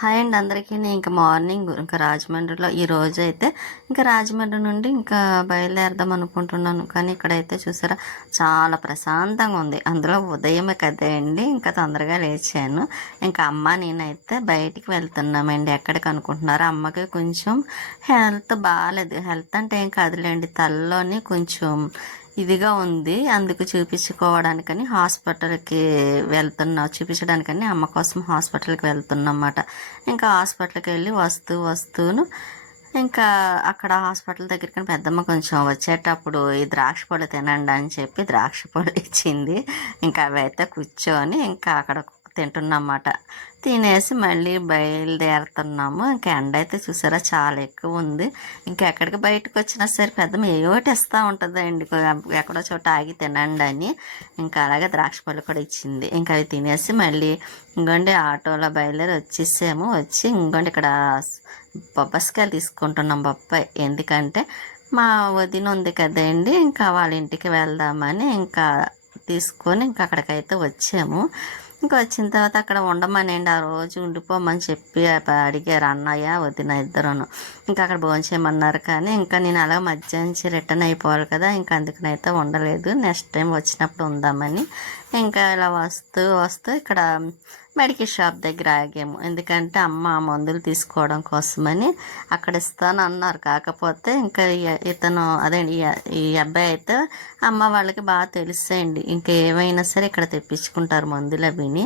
Hi అండి అందరికీ. ఇంకా మార్నింగ్ ఇంకా రాజమండ్రిలో ఈరోజు అయితే ఇంకా రాజమండ్రి నుండి ఇంకా బయలుదేరదాం అనుకుంటున్నాను. కానీ ఇక్కడైతే చూసారా చాలా ప్రశాంతంగా ఉంది. అందులో ఉదయమే కదండి, ఇంకా తొందరగా లేచాను. ఇంకా అమ్మ నేనైతే బయటికి వెళ్తున్నామండి. ఎక్కడికి అనుకుంటున్నారు? అమ్మకి కొంచెం హెల్త్ బాగాలేదు. హెల్త్ అంటే ఏం కాదులేండి, తలలోని కొంచెం ఇదిగా ఉంది. అందుకు చూపించుకోవడానికని హాస్పిటల్కి చూపించడానికని అమ్మ కోసం హాస్పిటల్కి వెళ్తున్నమాట. ఇంకా హాస్పిటల్కి వెళ్ళి వస్తూను ఇంకా అక్కడ హాస్పిటల్ దగ్గరికి పెద్దమ్మ కొంచెం వచ్చేటప్పుడు ఈ ద్రాక్ష పళ్ళు తినండి అని చెప్పి ద్రాక్ష పళ్ళు ఇచ్చింది. ఇంకా అవి అయితే కూర్చొని ఇంకా అక్కడ తింటున్నమాట. తినేసి మళ్ళీ బయలుదేరుతున్నాము. ఇంకా ఎండ అయితే చూసారా చాలా ఎక్కువ ఉంది. ఇంకా ఎక్కడికి బయటకు వచ్చినా సరే పెద్దమ్మ ఏయోటి ఇస్తూ ఉంటుందండి, ఎక్కడో చోట ఆగి తినండి అని. ఇంకా అలాగే ద్రాక్ష పళ్ళు కూడా ఇచ్చింది. ఇంకా అవి తినేసి మళ్ళీ ఇంకోండి ఆటోలో బయలుదేరి వచ్చేసాము. వచ్చి ఇంకోండి ఇక్కడ బొబ్బస్కాయలు తీసుకుంటున్నాం, బొప్పాయి. ఎందుకంటే మా వదిన ఉంది కదండి, ఇంకా వాళ్ళ ఇంటికి వెళ్దామని ఇంకా తీసుకొని ఇంకా అక్కడికైతే వచ్చాము. ఇంకా వచ్చిన తర్వాత అక్కడ ఉండమనండి, ఆ రోజు ఉండిపోమని చెప్పి అడిగారు అన్నయ్య వదిన ఇద్దరును. ఇంకా అక్కడ భోంచేయమన్నారు. కానీ ఇంకా నేను అలా మధ్యాహ్నం రిటర్న్ అయిపోవాలి కదా, ఇంకా అందుకనైతే ఉండలేదు. నెక్స్ట్ టైం వచ్చినప్పుడు ఉందామని ఇంకా ఇలా వస్తూ ఇక్కడ మెడికల్ షాప్ దగ్గర ఆగాము. ఎందుకంటే అమ్మ మందులు తీసుకోవడం కోసమని అక్కడ ఇస్తాను అన్నారు. కాకపోతే ఇంకా ఇతను అదే ఈ అబ్బాయి అయితే అమ్మ వాళ్ళకి బాగా తెలుసండి, ఇంకా ఏమైనా సరే ఇక్కడ తెప్పించుకుంటారు మందులు అవిని.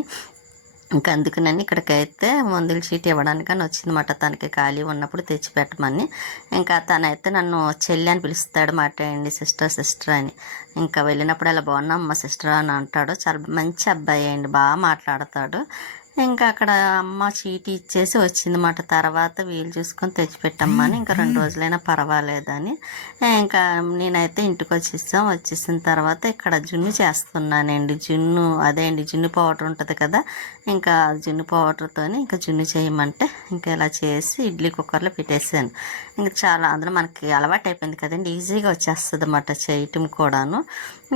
ఇంకా అందుకనని ఇక్కడికైతే మందుల చీటి ఇవ్వడానికని వచ్చిందన్నమాట. తనకి ఖాళీ ఉన్నప్పుడు తెచ్చిపెట్టమని. ఇంకా తనైతే నన్ను చెల్లి అని పిలుస్తాడు మాట అండి, సిస్టర్ అని. ఇంకా వెళ్ళినప్పుడు అలా బాగున్నా అమ్మ సిస్టర్ అని అంటాడు. చాలా మంచి అబ్బాయి అండి, బాగా మాట్లాడతాడు. ఇంకా అక్కడ అమ్మ చీటీ ఇచ్చేసి వచ్చిందన్నమాట. తర్వాత వీలు చూసుకొని తెచ్చిపెట్టమ్మని, ఇంకా 2 రోజులైనా పర్వాలేదని ఇంకా నేనైతే ఇంటికి వచ్చేసిన తర్వాత ఇక్కడ జున్ను చేస్తున్నానండి. అదే అండి జున్ను పౌడర్ ఉంటుంది కదా, ఇంకా జున్ను పౌడర్తో ఇంకా జున్ను చేయమంటే ఇంకా ఇలా చేసి ఇడ్లీ కుక్కర్లో పెట్టేసాను. ఇంకా చాలా అందులో మనకి అలవాటు అయిపోయింది కదండి, ఈజీగా వచ్చేస్తుంది అన్నమాట చేయటం కూడాను.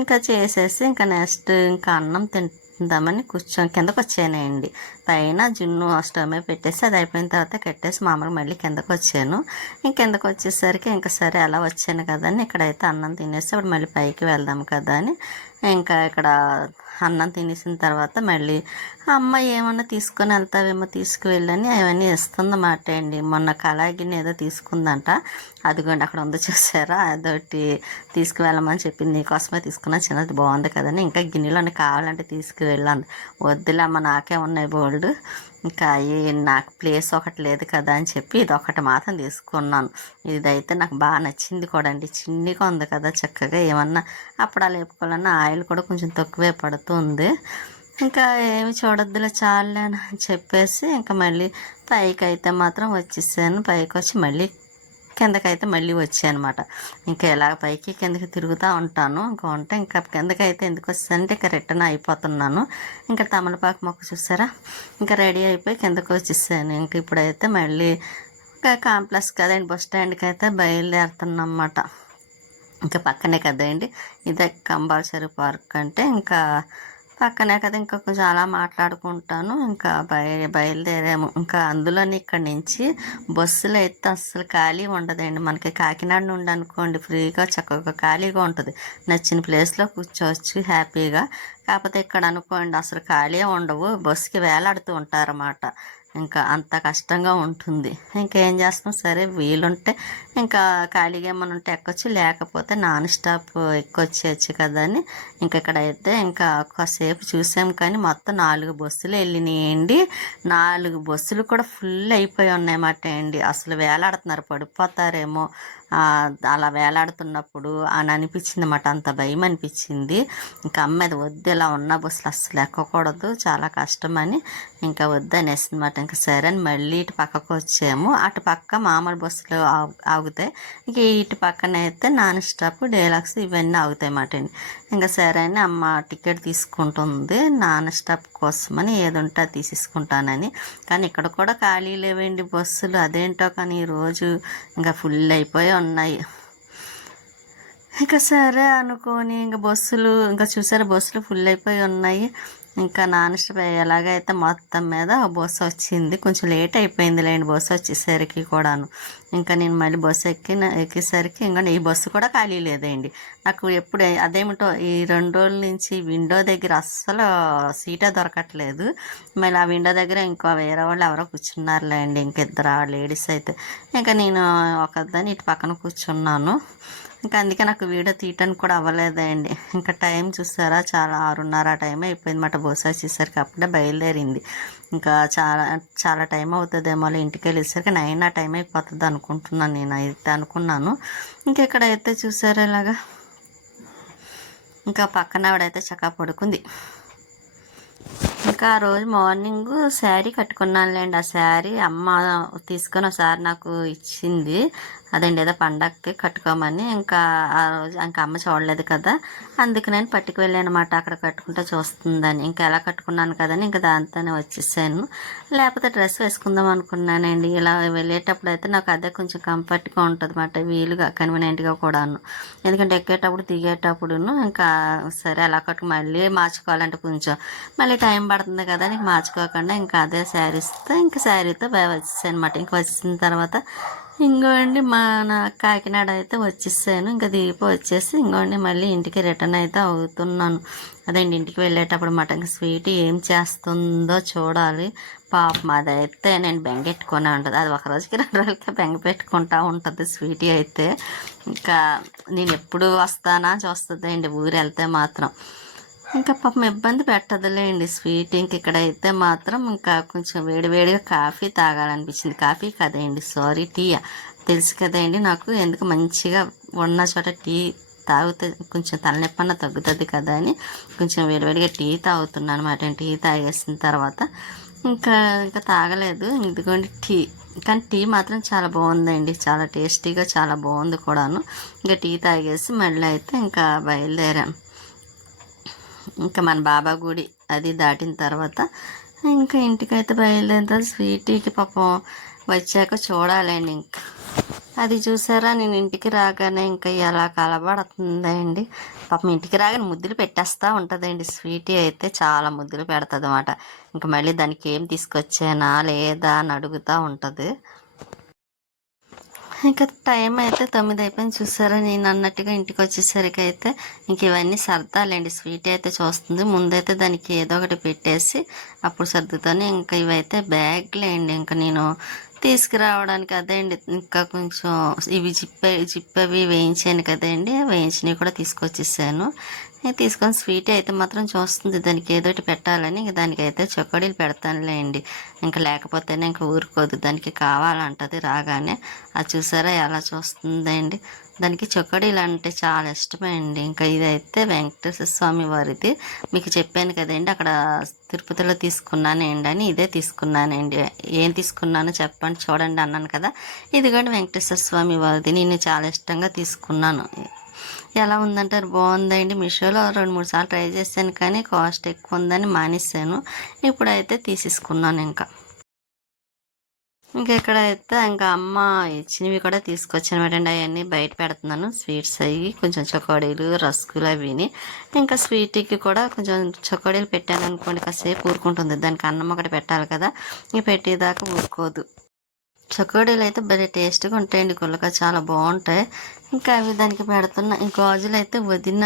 ఇంకా చేసేసి ఇంకా నెక్స్ట్ ఇంకా అన్నం తిందామని కిందకు వచ్చానండి. పైన జున్ను స్టవ్ మీద పెట్టేసి అది అయిపోయిన తర్వాత కట్టేసి మామూలుగా మళ్ళీ కిందకు వచ్చాను. కిందకు వచ్చేసరికి ఇంకా సరే అలా వచ్చాను కదని ఇక్కడైతే అన్నం తినేసి అప్పుడు మళ్ళీ పైకి వెళ్దాం కదా అని ఇంకా ఇక్కడ అన్నం తినేసిన తర్వాత మళ్ళీ అమ్మ ఏమన్నా తీసుకొని వెళ్తావేమో తీసుకువెళ్ళని అవన్నీ ఇస్తుందన్నమాట అండి. మొన్న కళాగిని ఏదో తీసుకుందంట, అదిగోండి అక్కడ ఉందో చూసారా, అదొకటి తీసుకువెళ్ళమని చెప్పింది. నీకోసమే తీసుకున్నా, చిన్నది బాగుంది కదని. ఇంకా గిన్నెలో కావాలంటే తీసుకువెళ్ళాను. వద్దులేమ్మ నాకే ఉన్నాయి బోల్డ్, ఇంకా నాకు ప్లేస్ ఒకటి లేదు కదా అని చెప్పి ఇది ఒకటి మాత్రం తీసుకున్నాను. ఇదైతే నాకు బాగా నచ్చింది కూడా అండి, చిన్నగా ఉంది కదా, చక్కగా ఏమన్నా అప్పుడాలు వేపుకోవాలన్నా ఆయిల్ కూడా కొంచెం తక్కువే పడుతుంది. ఇంకా ఏమి చూడొద్దులే చాలే అని చెప్పేసి ఇంకా మళ్ళీ పైకి అయితే మాత్రం వచ్చేసాను. పైకి వచ్చి మళ్ళీ కిందకైతే మళ్ళీ వచ్చానమాట. ఇంకా ఇలాగ పైకి కిందకి తిరుగుతూ ఉంటాను. ఇంకా కిందకైతే ఎందుకు వచ్చానంటే ఇంకా రిటర్న్ అయిపోతున్నాను. ఇంకా తమలపాకు మొక్క చూసారా, ఇంకా రెడీ అయిపోయి కిందకు వచ్చేసాను. ఇంక ఇప్పుడైతే మళ్ళీ ఇంకా కాంప్లెక్స్ కదండి, బస్ స్టాండ్కి అయితే బయలుదేరుతున్నమాట. ఇంకా పక్కనే కదండి, ఇదే కంపల్సరీ పార్క్ అంటే ఇంకా పక్కనే కదా. ఇంకా కొంచెం అలా మాట్లాడుకుంటాను. ఇంకా బయలుదేరాము. ఇంకా అందులోని ఇక్కడ నుంచి బస్సులు అయితే అస్సలు ఖాళీ ఉండదండి. మనకి కాకినాడ నుండి అనుకోండి ఫ్రీగా చక్కగా ఖాళీగా ఉంటుంది, నచ్చిన ప్లేస్లో కూర్చోవచ్చు హ్యాపీగా. కాకపోతే ఇక్కడ అనుకోండి అసలు ఖాళీ ఉండవు, బస్సుకి వేలాడుతూ ఉంటారన్నమాట. ఇంకా అంత కష్టంగా ఉంటుంది. ఇంకేం చేస్తాం, సరే వీలుంటే ఇంకా ఖాళీగా ఏమైనా ఉంటే ఎక్కొచ్చు, లేకపోతే నాన్ స్టాప్ ఎక్కొచ్చేయచ్చు కదా అని ఇంకా ఇక్కడైతే ఇంకా కాసేపు చూసాం. కానీ మొత్తం 4 బస్సులు వెళ్ళినాయండి. 4 బస్సులు కూడా ఫుల్ అయిపోయి ఉన్నాయన్నమాట అండి. అసలు వేలాడుతున్నారు, పడిపోతారేమో అలా వేలాడుతున్నప్పుడు అని అనిపించింది అన్నమాట. అంత భయం అనిపించింది. ఇంకా అమ్మది వద్దు, ఇలా ఉన్న బస్సులు అస్సలు ఎక్కకూడదు, చాలా కష్టమని ఇంకా వద్దనేసి అనమాట. ఇంకా సరే అని మళ్ళీ ఇటు పక్కకు వచ్చాము. అటు పక్క మామూలు బస్సులు ఆగుతాయి, ఇంక ఇటు పక్కన అయితే నాన్ స్టాప్ డీలక్స్ ఇవన్నీ ఆగుతాయి అన్నమాట అండి. ఇంకా సరే అని అమ్మ టికెట్ తీసుకుంటుంది నాన్ స్టాప్ కోసమని, ఏది ఉంటే అది తీసేసుకుంటానని. కానీ ఇక్కడ కూడా ఖాళీ లేవండి బస్సులు, అదేంటో కానీ ఈరోజు ఇంకా ఫుల్ అయిపోయి ఉన్నాయి. ఇంకా సరే అనుకోని ఇంకా బస్సులు ఇంకా చూసారా బస్సులు ఫుల్ అయిపోయి ఉన్నాయి. ఇంకా నాన్ స్టాప్ ఎలాగైతే మొత్తం మీద బస్సు వచ్చింది. కొంచెం లేట్ అయిపోయింది లేండి బస్సు వచ్చేసరికి కూడాను. ఇంకా నేను మళ్ళీ బస్సు ఎక్కేసరికి ఇంకా ఈ బస్సు కూడా ఖాళీ లేదండి. నాకు ఎప్పుడు అదేమిటో ఈ 2 రోజుల నుంచి విండో దగ్గర అస్సలు సీటే దొరకట్లేదు. మళ్ళీ ఆ విండో దగ్గర ఇంకో వేరే వాళ్ళు ఎవరో కూర్చున్నారులేండి, ఇంకిద్దరు లేడీస్ అయితే. ఇంకా నేను ఒకదాన్ని ఇటు పక్కన కూర్చున్నాను. ఇంకా అందుకే నాకు వీడియో తీయటానికి కూడా అవ్వలేదండి. ఇంకా టైం చూసారా, చాలా 6:30 టైం అయిపోయింది మాట బస్సు వచ్చేసరికి. అప్పుడే బయలుదేరింది. ఇంకా చాలా చాలా టైం అవుతుందేమో ఇంటికి వెళ్ళేసరికి 9 ఆ టైం అయిపోతుంది అనుకుంటున్నాను, నేను అయితే అనుకున్నాను. ఇంకెక్కడైతే చూసారా ఇలాగా ఇంకా పక్కన ఆవిడైతే చక్కగా పడుకుంది. ఇంకా ఆ రోజు మార్నింగ్ శారీ కట్టుకున్నానులేండి. ఆ శారీ అమ్మ తీసుకొని ఒకసారి నాకు ఇచ్చింది. అదండి ఏదో పండగకి కట్టుకోమని. ఇంకా ఆ రోజు ఇంకా అమ్మ చూడలేదు కదా, అందుకు నేను పట్టుకు వెళ్ళాను అనమాట. అక్కడ కట్టుకుంటే చూస్తుందని ఇంకా ఎలా కట్టుకున్నాను కదని ఇంకా దాంతోనే వచ్చేసాను. లేకపోతే డ్రెస్ వేసుకుందాం అనుకున్నానండి. ఇలా వెళ్ళేటప్పుడు అయితే నాకు అదే కొంచెం కంఫర్ట్గా ఉంటుంది అన్నమాట, వీలుగా కన్వీనియంట్గా కూడాను. ఎందుకంటే ఎక్కేటప్పుడు దిగేటప్పుడును ఇంకా సరే అలా కట్టుకు మళ్ళీ మార్చుకోవాలంటే కొంచెం మళ్ళీ టైం పడుతుంది కదా, నీకు మార్చుకోకుండా ఇంకా అదే శారీస్తో ఇంకా శారీతో బాగా వచ్చేసాను అనమాట. ఇంకా వచ్చిన తర్వాత ఇంకోండి మన కాకినాడ అయితే వచ్చేసాను. ఇంకా దీప వచ్చేసి ఇంకోండి మళ్ళీ ఇంటికి రిటర్న్ అయితే అవుతున్నాను. అదేంటి ఇంటికి వెళ్ళేటప్పుడు మాట ఇంకా స్వీట్ ఏం చేస్తుందో చూడాలి. పాపం అదైతే నేను బెంగెట్టుకునే ఉంటుంది. అది ఒక రోజుకి 2 రోజులకి బెంగ పెట్టుకుంటూ ఉంటుంది స్వీటీ అయితే. ఇంకా నేను ఎప్పుడు వస్తానా చూస్తుందండి ఊరు వెళ్తే మాత్రం. ఇంకా పాపం ఇబ్బంది పెట్టదులేండి స్వీట్. ఇంక ఇక్కడైతే మాత్రం ఇంకా కొంచెం వేడివేడిగా కాఫీ తాగాలనిపించింది. కాఫీ కదండి, సారీ, టీ. తెలుసు కదండి నాకు ఎందుకు మంచిగా ఉన్న చోట టీ తాగితే కొంచెం తలనొప్పి తగ్గుతుంది కదా అని కొంచెం వేడివేడిగా టీ తాగుతున్నాను అనమాట. టీ తాగేసిన తర్వాత ఇంకా ఇంకా తాగలేదు. ఇదిగోండి టీ. కానీ టీ మాత్రం చాలా బాగుందండి, చాలా టేస్టీగా చాలా బాగుంది కూడాను. ఇంకా టీ తాగేసి మళ్ళీ అయితే ఇంకా బయలుదేరాను. ఇంకా మన బాబా గుడి అది దాటిన తర్వాత ఇంకా ఇంటికైతే బయలుదేరిన తర్వాత స్వీటీకి పాపం వచ్చాక చూడాలండి. ఇంకా అది చూసారా, నేను ఇంటికి రాగానే ఇంకా ఎలా కలబడుతుందండి. పాపం ఇంటికి రాగానే ముద్దులు పెట్టేస్తూ ఉంటుందండి స్వీటీ అయితే, చాలా ముద్దులు పెడుతుంది అన్నమాట. ఇంకా మళ్ళీ దానికి ఏం తీసుకొచ్చానా లేదా అని అడుగుతూ ఉంటుంది. ఇంకా టైం అయితే 9 అయిపోయింది చూసారా. నేను అన్నట్టుగా ఇంటికి వచ్చేసరికి అయితే ఇంక ఇవన్నీ సర్దాలండి. స్వీట్ అయితే చూస్తుంది, ముందైతే దానికి ఏదో ఒకటి పెట్టేసి అప్పుడు సర్దుతాను. ఇంకా ఇవైతే బ్యాగ్లేండి ఇంకా నేను తీసుకురావడానికి. అదే అండి ఇంకా కొంచెం ఇవి జిప్పవి వేయించాను కదండి, వేయించినవి కూడా తీసుకొచ్చేసాను. తీసుకొని స్వీట్ అయితే మాత్రం చూస్తుంది దానికి ఏదోటి పెట్టాలని. ఇంక దానికైతే చొక్కడీలు పెడతానులేండి, ఇంకా లేకపోతేనే ఇంకా ఊరుకోదు, దానికి కావాలంటది రాగానే. అది చూసారా ఎలా చూస్తుందండి. దానికి చొక్కడీలు అంటే చాలా ఇష్టమే అండి. ఇంకా ఇదైతే వెంకటేశ్వర స్వామి వారిది, మీకు చెప్పాను కదండి అక్కడ తిరుపతిలో తీసుకున్నానండి అని. ఇదే తీసుకున్నానండి. ఏం తీసుకున్నానో చెప్పండి చూడండి అన్నాను కదా, ఇదిగోండి వెంకటేశ్వర స్వామి వారిది. నేను చాలా ఇష్టంగా తీసుకున్నాను. ఎలా ఉందంటారు, బాగుందండి. మీషోలో 2-3 సార్లు ట్రై చేశాను కానీ కాస్ట్ ఎక్కువ ఉందని మానేశాను. ఇప్పుడైతే తీసేసుకున్నాను. ఇంకా ఇక్కడైతే ఇంకా అమ్మ ఇచ్చినవి కూడా తీసుకొచ్చానమాట అండి. అవన్నీ బయట పెడుతున్నాను. స్వీట్స్ అవి కొంచెం చకోడీలు, రస్కులు అవిని. ఇంకా స్వీట్కి కూడా కొంచెం చకోడీలు పెట్టాను అనుకోండి, కాసేపు ఊరుకుంటుంది. దానికి అన్నం ఒకటి పెట్టాలి కదా, ఇంక పెట్టేదాకా ఊరుకోదు. చకోడీలు అయితే భలే టేస్ట్గా ఉంటాయండి, గుల్లగా చాలా బాగుంటాయి. ఇంకా అవి దానికి పెడుతున్నా. ఈ గాజులు అయితే వదిన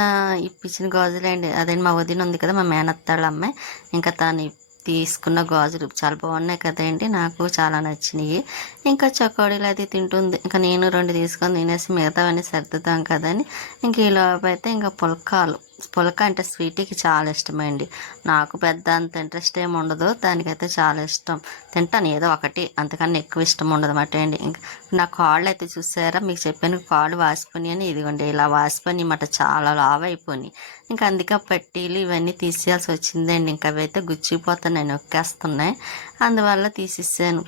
ఇప్పించిన గాజులే అండి. అదే మా వదిన ఉంది కదా, మా మేనత్తాళ్ళ అమ్మాయి, ఇంకా తను తీసుకున్న గాజులు చాలా బాగున్నాయి కదండి, నాకు చాలా నచ్చినాయి. ఇంకా చకోడీలు అది తింటుంది. ఇంకా నేను 2 తీసుకొని తినేసి మిగతావన్నీ సర్దుతాం కదని ఇంక ఈ లోపు అయితే ఇంకా పుల్క అంటే స్వీట్కి చాలా ఇష్టమండి. నాకు పెద్ద అంత ఇంట్రెస్ట్ ఏమి ఉండదు, దానికైతే చాలా ఇష్టం. తింటాను ఏదో ఒకటి, అంతకన్నా ఎక్కువ ఇష్టం ఉండదు అన్నమాట అండి. ఇంకా నా కాళ్ళు అయితే చూసారా, మీకు చెప్పాను కాళ్ళు వాసిపోయి అని. ఇదిగోండి ఇలా వాసిపోయి మాట చాలా లావు అయిపోయి. ఇంకా అందుకే పట్టీలు ఇవన్నీ తీసేయాల్సి వచ్చిందండి. ఇంకా అవి అయితే గుచ్చిపోతున్నాయి, నొక్కేస్తున్నాయి, అందువల్ల తీసేసాను.